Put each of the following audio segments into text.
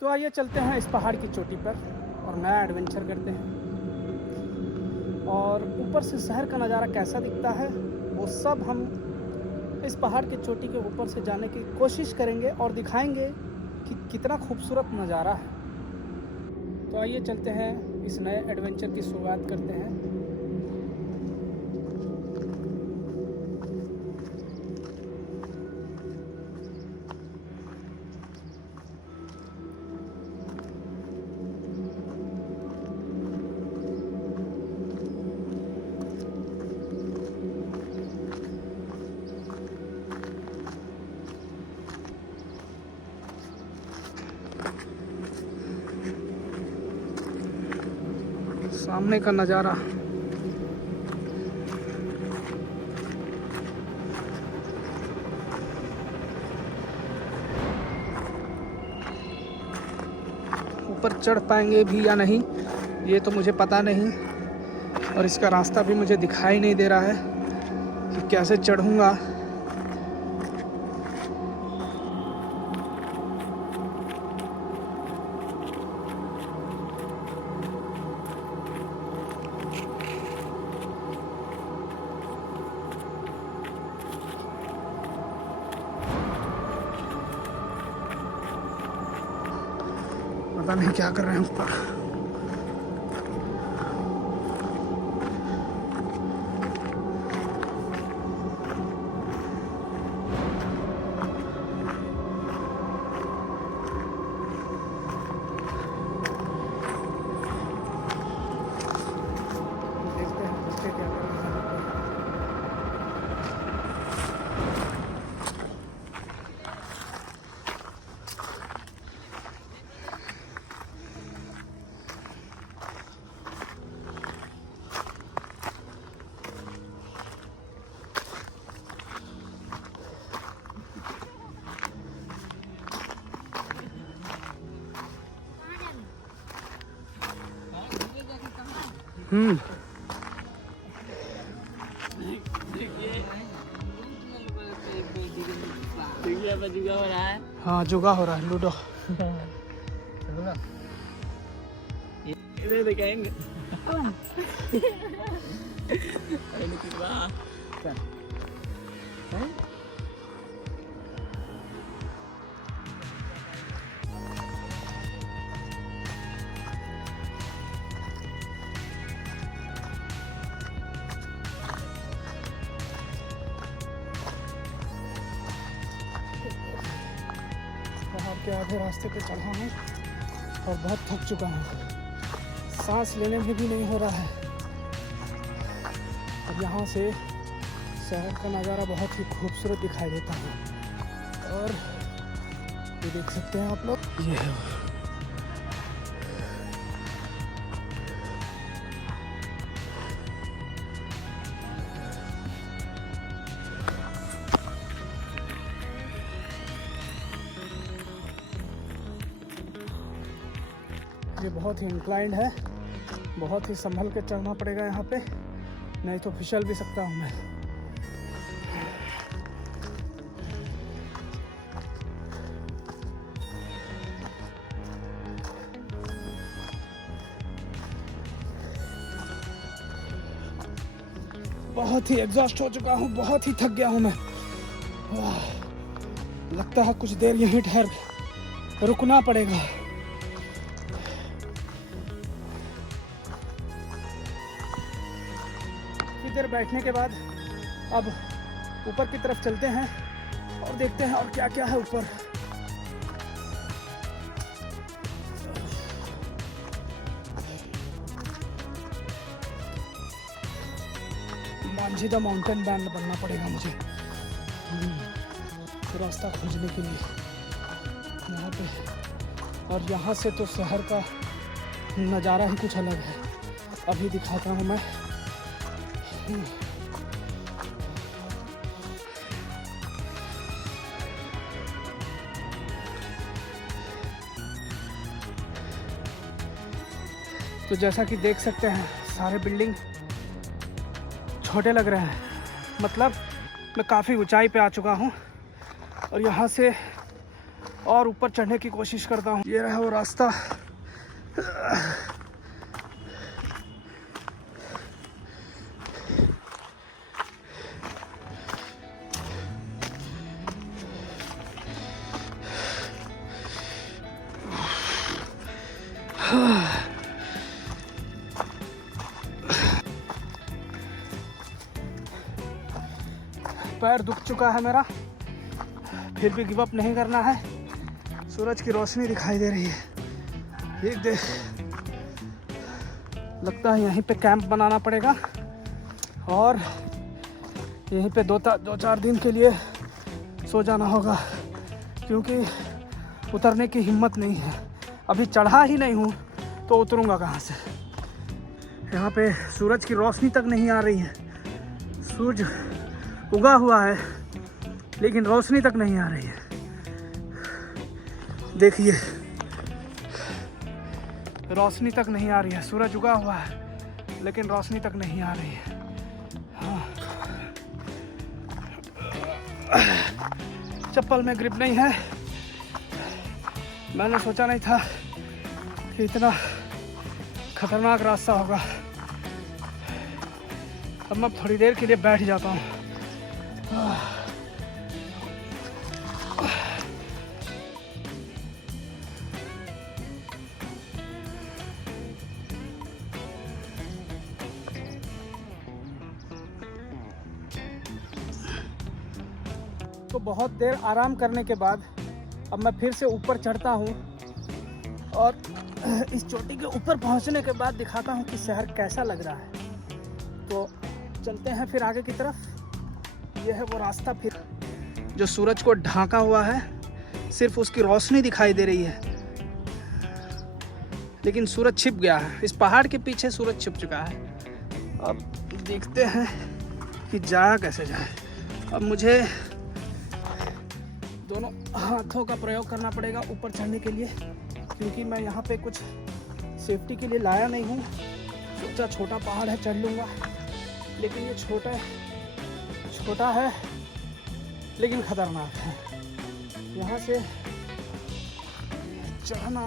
तो आइए चलते हैं इस पहाड़ की चोटी पर और नया एडवेंचर करते हैं। और ऊपर से शहर का नज़ारा कैसा दिखता है वो सब हम इस पहाड़ की चोटी के ऊपर से जाने की कोशिश करेंगे और दिखाएंगे कि कितना खूबसूरत नज़ारा है। तो आइए चलते हैं, इस नए एडवेंचर की शुरुआत करते हैं। सामने का नज़ारा ऊपर चढ़ पाएंगे भी या नहीं ये तो मुझे पता नहीं, और इसका रास्ता भी मुझे दिखाई नहीं दे रहा है कि कैसे चढ़ूंगा। पता नहीं क्या कर रहे हैं ऊपर। देखते हैं बच्चे क्या कर रहे हैं। जुगा हो रहा है। हाँ, जुगा हो रहा है, लूडो। इधर दिखाएंगे। पहाड़ के आधे रास्ते पे चढ़ा हूँ और बहुत थक चुका हूँ, सांस लेने में भी नहीं हो रहा है। और यहाँ से शहर का नज़ारा बहुत ही खूबसूरत दिखाई देता है। और ये देख सकते हैं आप लोग, ये है वो। ये बहुत ही इंक्लाइंड है, बहुत ही संभल के चढ़ना पड़ेगा यहाँ पे, नहीं तो फिसल भी सकता हूँ मैं। बहुत ही एग्जॉस्ट हो चुका हूँ, बहुत ही थक गया हूँ मैं। लगता है कुछ देर यहीं ठहर रुकना पड़ेगा। देर बैठने के बाद अब ऊपर की तरफ चलते हैं और देखते हैं और क्या क्या है ऊपर। मांझीदा माउंटेन बैंड बनना पड़ेगा मुझे रास्ता खोजने के लिए यहाँ पे। और यहाँ से तो शहर का नज़ारा ही कुछ अलग है, अभी दिखाता हूँ मैं। तो जैसा कि देख सकते हैं सारे बिल्डिंग छोटे लग रहे हैं, मतलब मैं काफ़ी ऊंचाई पे आ चुका हूँ और यहाँ से और ऊपर चढ़ने की कोशिश करता हूँ। ये रहा वो रास्ता। पैर दुख चुका है मेरा, फिर भी गिव अप नहीं करना है। सूरज की रोशनी दिखाई दे रही है। एक देख, लगता है यहीं पे कैंप बनाना पड़ेगा और यहीं पे दो चार दिन के लिए सो जाना होगा, क्योंकि उतरने की हिम्मत नहीं है। अभी चढ़ा ही नहीं हूँ तो उतरूँगा कहाँ से। यहाँ पे सूरज की रोशनी तक नहीं आ रही है। सूरज उगा हुआ है लेकिन रोशनी तक नहीं आ रही है। देखिए, रोशनी तक नहीं आ रही है। सूरज उगा हुआ है लेकिन रोशनी तक नहीं आ रही है। हाँ। चप्पल में ग्रिप नहीं है। मैंने सोचा नहीं था कि इतना खतरनाक रास्ता होगा। अब मैं थोड़ी देर के लिए बैठ जाता हूँ। तो बहुत देर आराम करने के बाद अब मैं फिर से ऊपर चढ़ता हूँ और इस चोटी के ऊपर पहुँचने के बाद दिखाता हूँ कि शहर कैसा लग रहा है। तो चलते हैं फिर आगे की तरफ। यह है वो रास्ता फिर जो सूरज को ढांका हुआ है, सिर्फ उसकी रोशनी दिखाई दे रही है लेकिन सूरज छिप गया है। इस पहाड़ के पीछे सूरज छिप चुका है। अब देखते हैं कि जाया कैसे जाए। अब मुझे दोनों हाथों का प्रयोग करना पड़ेगा ऊपर चढ़ने के लिए, क्योंकि मैं यहाँ पे कुछ सेफ्टी के लिए लाया नहीं हूँ। सोचा छोटा पहाड़ है, चढ़ लूँगा, लेकिन ये छोटा है लेकिन खतरनाक है। यहाँ से चढ़ना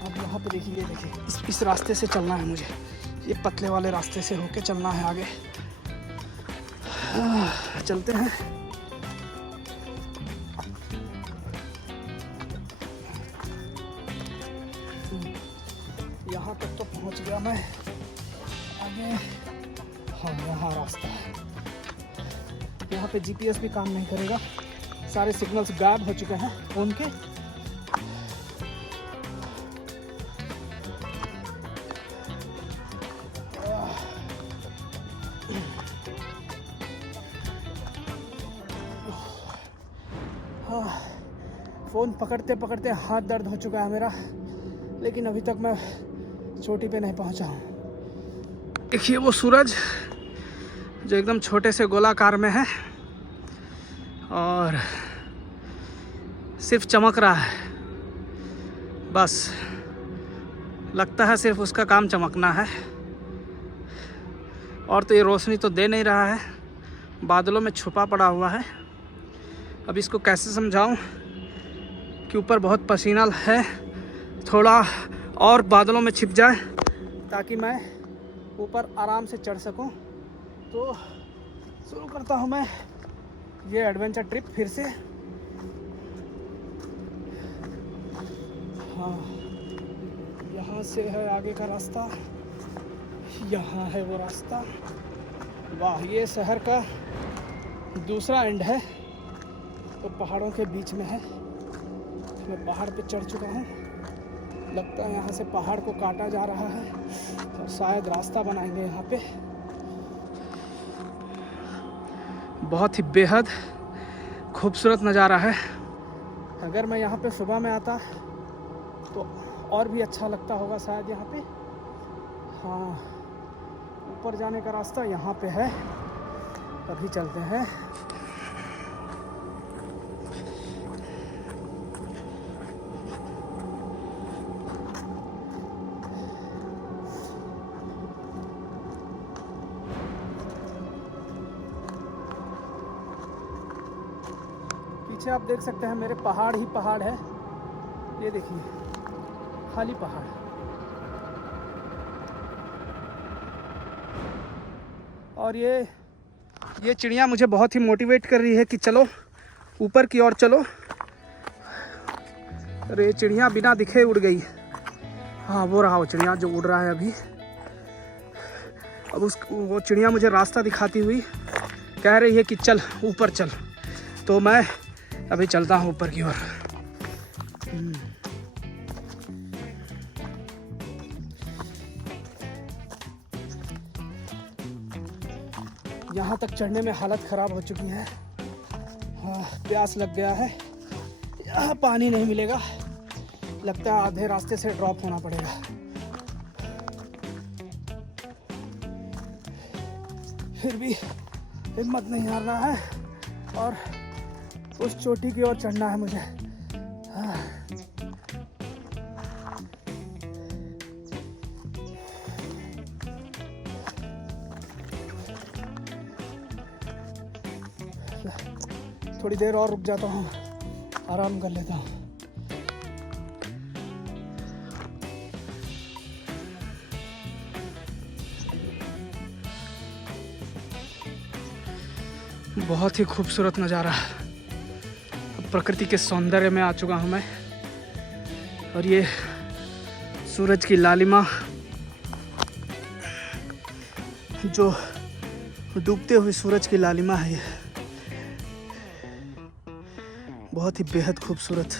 अब यहाँ पे देखिए इस रास्ते से चलना है मुझे। ये पतले वाले रास्ते से होके चलना है आगे। चलते हैं। यहाँ तक तो पहुँच गया मैं। आगे हाँ, यहाँ रास्ता है। यहाँ पे जीपीएस भी काम नहीं करेगा। सारे सिग्नल्स गायब हो चुके हैं फ़ोन के। फ़ोन पकड़ते पकड़ते हाथ दर्द हो चुका है मेरा, लेकिन अभी तक मैं चोटी पे नहीं पहुंचा हूँ। देखिए वो सूरज जो एकदम छोटे से गोलाकार में है और सिर्फ चमक रहा है। बस लगता है सिर्फ उसका काम चमकना है, और तो ये रोशनी तो दे नहीं रहा है। बादलों में छुपा पड़ा हुआ है। अब इसको कैसे समझाऊं कि ऊपर बहुत पसीना है, थोड़ा और बादलों में छिप जाए ताकि मैं ऊपर आराम से चढ़ सकूं। तो शुरू करता हूं मैं ये एडवेंचर ट्रिप फिर से। हाँ, यहाँ से है आगे का रास्ता, यहाँ है वो रास्ता। वाह, ये शहर का दूसरा एंड है, तो पहाड़ों के बीच में है। मैं पहाड़ पे चढ़ चुका हूँ। लगता है यहाँ से पहाड़ को काटा जा रहा है और शायद रास्ता बनाएंगे यहाँ पे। बहुत ही बेहद खूबसूरत नज़ारा है। अगर मैं यहाँ पे सुबह में आता तो और भी अच्छा लगता होगा शायद यहाँ पे। हाँ, ऊपर जाने का रास्ता यहाँ पे है। अभी चलते हैं। पीछे आप देख सकते हैं मेरे पहाड़ ही पहाड़ है। ये देखिए खाली पहाड़। और ये चिड़िया मुझे बहुत ही मोटिवेट कर रही है कि चलो ऊपर की ओर चलो। अरे चिड़िया बिना दिखे उड़ गई। हाँ वो रहा वो चिड़िया जो उड़ रहा है अभी। अब वो चिड़िया मुझे रास्ता दिखाती हुई कह रही है कि चल ऊपर चल। तो मैं अभी चलता हूँ ऊपर की ओर। यहाँ तक चढ़ने में हालत ख़राब हो चुकी है। हाँ प्यास लग गया है। यहाँ पानी नहीं मिलेगा, लगता है आधे रास्ते से ड्रॉप होना पड़ेगा। फिर भी हिम्मत नहीं हारना है और उस चोटी की ओर चढ़ना है मुझे। हाँ। थोड़ी देर और रुक जाता हूँ, आराम कर लेता हूँ। बहुत ही खूबसूरत नज़ारा। प्रकृति के सौंदर्य में आ चुका हूँ मैं। और ये सूरज की लालिमा जो डूबते हुए सूरज की लालिमा है, ये बहुत ही बेहद खूबसूरत।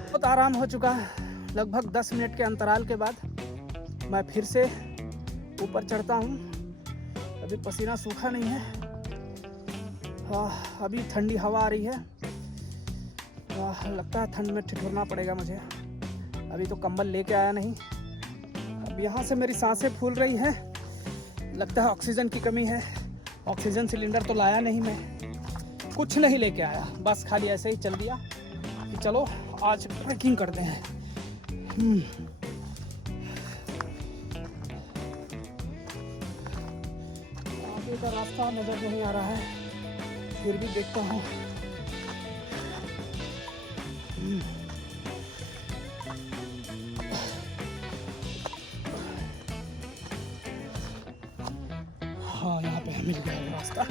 बहुत आराम हो चुका है। लगभग 10 मिनट के अंतराल के बाद मैं फिर से ऊपर चढ़ता हूँ। अभी पसीना सूखा नहीं है। अभी ठंडी हवा आ रही है। लगता है ठंड में ठिठुरना पड़ेगा मुझे। अभी तो कंबल लेके आया नहीं। अब यहाँ से मेरी सांसें फूल रही हैं। लगता है ऑक्सीजन की कमी है। ऑक्सीजन सिलेंडर तो लाया नहीं मैं, कुछ नहीं लेके आया, बस खाली ऐसे ही चल दिया कि चलो आज ट्रैकिंग करते हैं। आगे का रास्ता नजर नहीं आ रहा है, फिर भी देखता हूँ। हाँ यहाँ पे मिल गया वो रास्ता।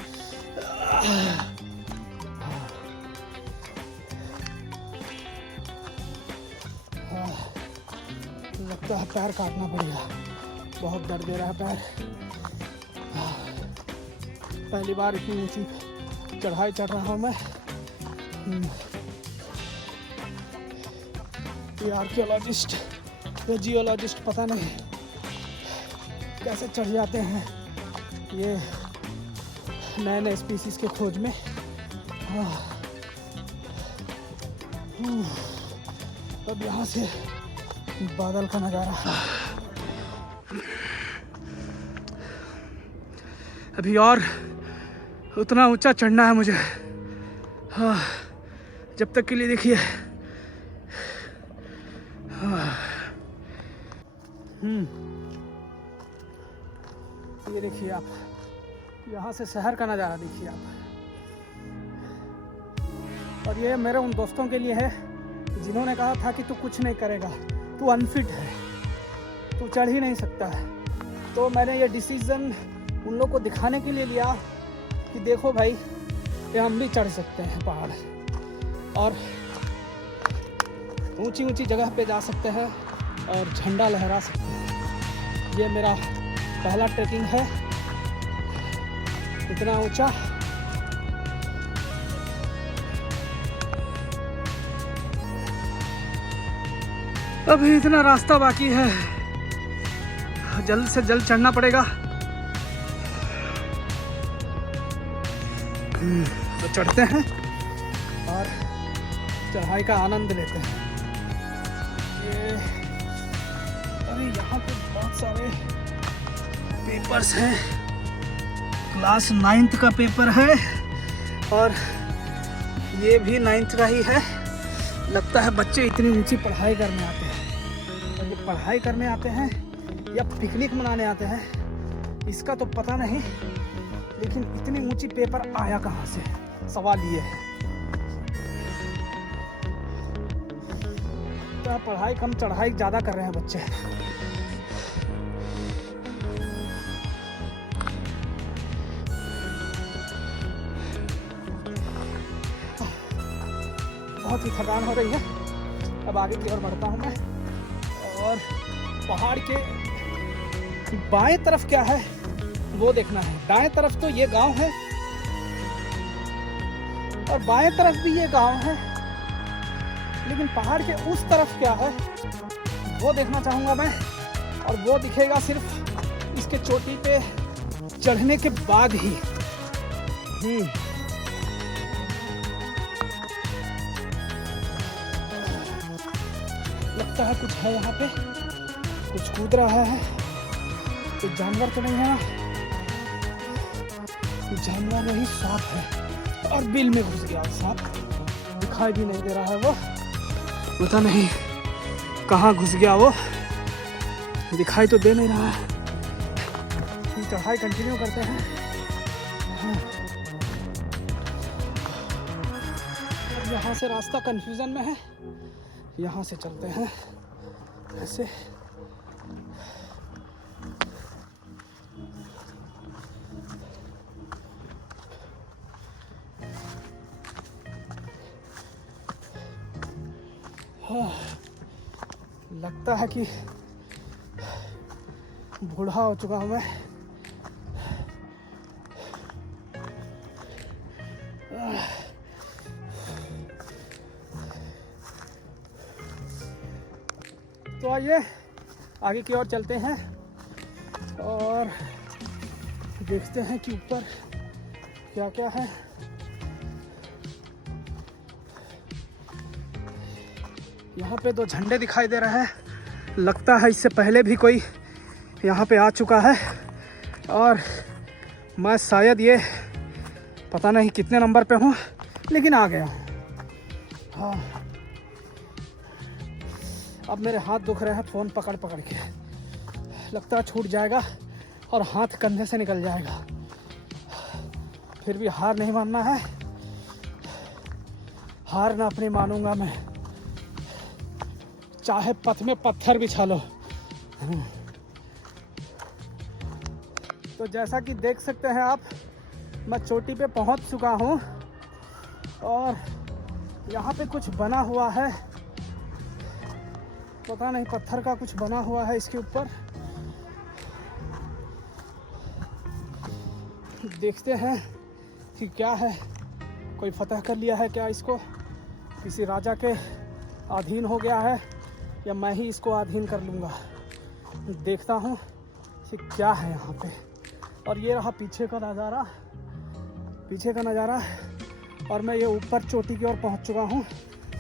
लगता है पैर काटना पड़ेगा, बहुत दर्द दे रहा है पैर। पहली बार इतनी ऊंची चढ़ाई चढ़ रहा हूँ मैं। ये आर्कियोलॉजिस्ट या जियोलॉजिस्ट पता नहीं कैसे चढ़ जाते हैं ये नए नए स्पीसीज के खोज में। अब यहाँ से बादल का नज़ारा। अभी और उतना ऊंचा चढ़ना है मुझे। हाँ जब तक के लिए देखिए। ये देखिए आप, यहाँ से शहर का नज़ारा देखिए आप। और ये मेरे उन दोस्तों के लिए है जिन्होंने कहा था कि तू कुछ नहीं करेगा, तू अनफिट है, तू चढ़ ही नहीं सकता है। तो मैंने ये डिसीज़न उन लोगों को दिखाने के लिए लिया कि देखो भाई, ये हम भी चढ़ सकते हैं पहाड़ और ऊंची ऊंची जगह पे जा सकते हैं और झंडा लहरा सकते हैं। ये मेरा पहला ट्रैकिंग है इतना ऊंचा। अभी इतना रास्ता बाकी है, जल्द से जल्द चढ़ना पड़ेगा। तो चढ़ते हैं और चढ़ाई का आनंद लेते हैं। ये अभी यहाँ पे बहुत सारे पेपर्स हैं। क्लास 9th का पेपर है और ये भी 9th का ही है। लगता है बच्चे इतनी ऊंची पढ़ाई करने आते हैं, और ये पढ़ाई करने आते हैं या पिकनिक मनाने आते हैं इसका तो पता नहीं, लेकिन इतनी ऊंची पेपर आया कहाँ से, सवाल ये है। लगता है पढ़ाई कम चढ़ाई ज़्यादा कर रहे हैं बच्चे। बहुत ही थकान हो रही है। अब आगे की ओर बढ़ता हूँ मैं, और पहाड़ के बाएं तरफ क्या है वो देखना है। दाएं तरफ तो ये गांव है और बाएं तरफ भी ये गांव है, लेकिन पहाड़ के उस तरफ क्या है वो देखना चाहूँगा मैं, और वो दिखेगा सिर्फ इसके चोटी पे चढ़ने के बाद ही। लगता है कुछ है यहाँ पे, कुछ कूद रहा है। कुछ जानवर तो नहीं है ना? जानवर नहीं, सांप है, और बिल में घुस गया सांप। दिखाई भी नहीं दे रहा है वो, पता नहीं कहाँ घुस गया वो, दिखाई तो दे नहीं रहा है। चढ़ाई कंटिन्यू करते हैं। यहाँ से रास्ता कंफ्यूजन में है, यहाँ से चलते हैं ऐसे। लगता है कि बूढ़ा हो चुका हूँ मैं। तो आइए आगे की ओर चलते हैं और देखते हैं कि ऊपर क्या क्या है। यहाँ पे 2 झंडे दिखाई दे रहे हैं। लगता है इससे पहले भी कोई यहाँ पे आ चुका है, और मैं शायद ये पता नहीं कितने नंबर पे हूँ, लेकिन आ गया। हाँ, अब मेरे हाथ दुख रहे हैं फ़ोन पकड़ पकड़ के। लगता है छूट जाएगा और हाथ कंधे से निकल जाएगा। फिर भी हार नहीं मानना है, हार ना अपनी मानूंगा मैं, चाहे पथ में पत्थर बिछा लो। तो जैसा कि देख सकते हैं आप, मैं चोटी पे पहुंच चुका हूं, और यहाँ पे कुछ बना हुआ है, पता नहीं पत्थर का कुछ बना हुआ है इसके ऊपर। देखते हैं कि क्या है, कोई फतह कर लिया है क्या इसको, किसी राजा के अधीन हो गया है, या मैं ही इसको अधीन कर लूँगा। देखता हूँ कि क्या है यहाँ पे। और ये रहा पीछे का नज़ारा, पीछे का नज़ारा, और मैं ये ऊपर चोटी की ओर पहुँच चुका हूँ।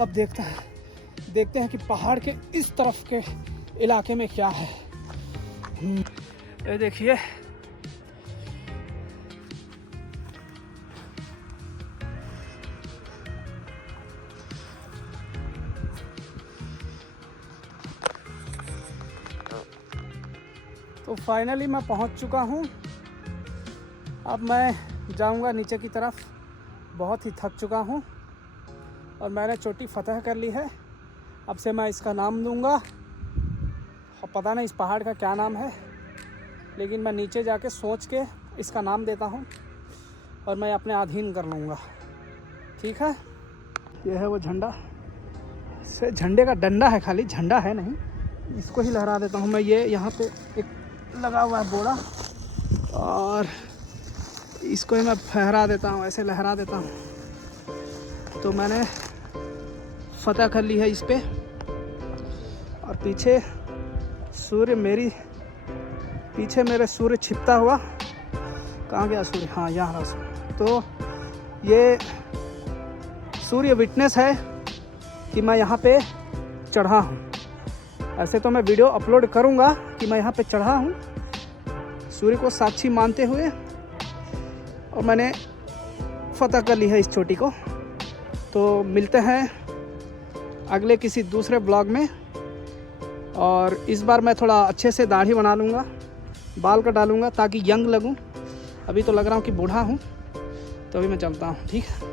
अब देखते हैं कि पहाड़ के इस तरफ के इलाके में क्या है। ये देखिए, तो फाइनली मैं पहुंच चुका हूं। अब मैं जाऊंगा नीचे की तरफ। बहुत ही थक चुका हूं और मैंने चोटी फतह कर ली है। अब से मैं इसका नाम दूंगा, और पता नहीं इस पहाड़ का क्या नाम है, लेकिन मैं नीचे जाके सोच के इसका नाम देता हूं और मैं अपने अधीन कर लूँगा। ठीक है, यह है वो झंडा। से झंडे का डंडा है, खाली झंडा है नहीं। इसको ही लहरा देता हूँ मैं। ये यहाँ पे एक लगा हुआ है बोरा, और इसको ही मैं फहरा देता हूँ, ऐसे लहरा देता हूँ। तो मैंने फतह कर ली है इस पे। और पीछे सूर्य, पीछे मेरे सूर्य छिपता हुआ, कहाँ गया सूर्य? हाँ, यहाँ रहा सूर्य। तो ये सूर्य विटनेस है कि मैं यहाँ पे चढ़ा हूँ। ऐसे तो मैं वीडियो अपलोड करूँगा कि मैं यहाँ पे चढ़ा हूँ, सूर्य को साक्षी मानते हुए, और मैंने फतह कर ली है इस चोटी को। तो मिलते हैं अगले किसी दूसरे ब्लॉग में। और इस बार मैं थोड़ा अच्छे से दाढ़ी बना लूँगा, बाल का डालूँगा ताकि यंग लगूँ। अभी तो लग रहा हूँ कि बूढ़ा हूँ। तो अभी मैं चलता हूँ, ठीक है।